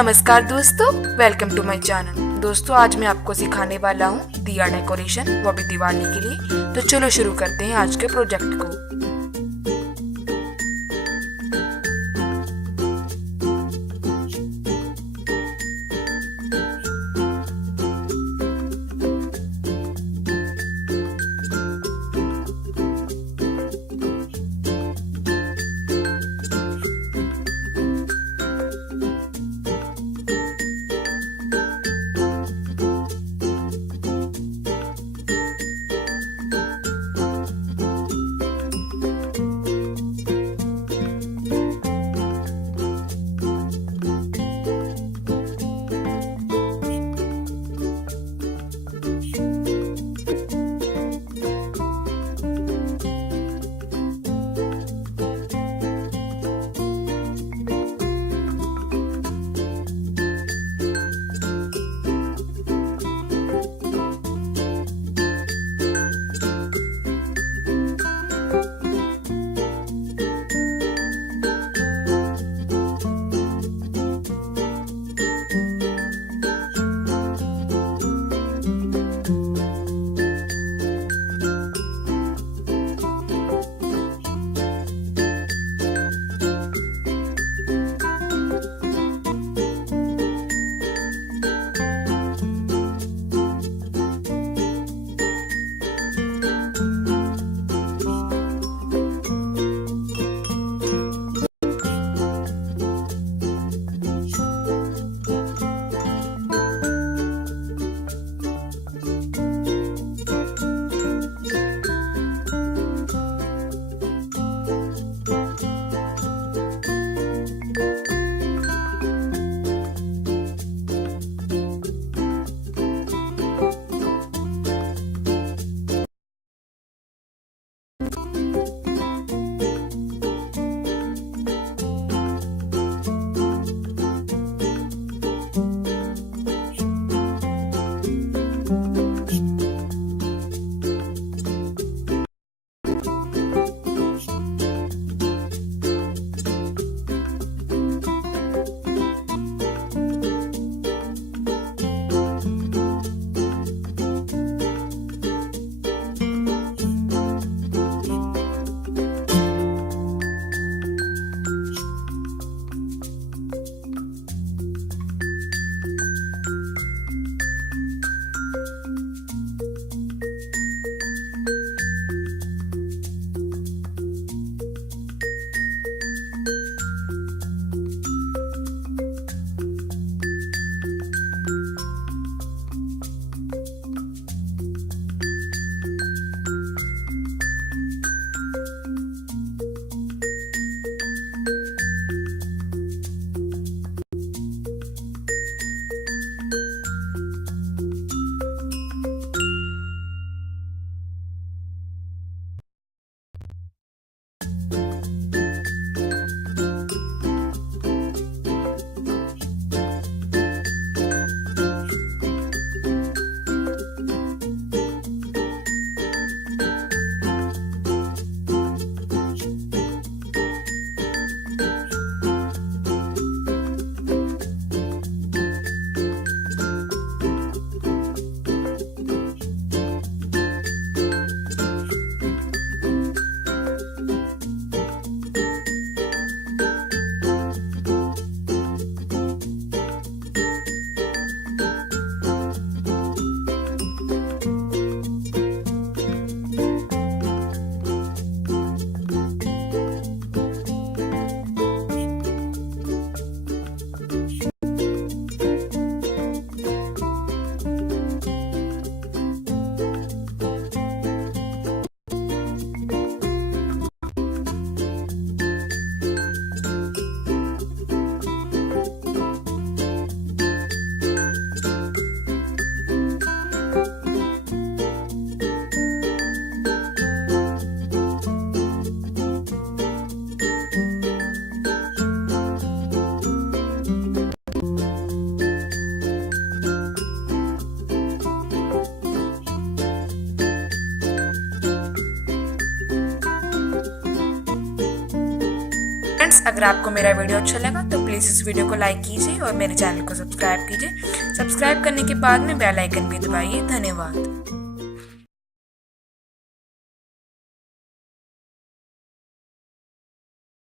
नमस्कार दोस्तों, welcome to my channel. दोस्तों आज मैं आपको सिखाने वाला हूँ दिया डेकोरेशन, वो भी दिवाली के लिए। तो चलो शुरू करते हैं आज के प्रोजेक्ट को। फ्रेंड्स, अगर आपको मेरा वीडियो अच्छा लगा तो प्लीज प्लीज़ इस वीडियो को लाइक कीजिए और मेरे चैनल को सब्सक्राइब कीजिए। सब्सक्राइब करने के बाद में बेल आइकन भी दबाइए। धन्यवाद।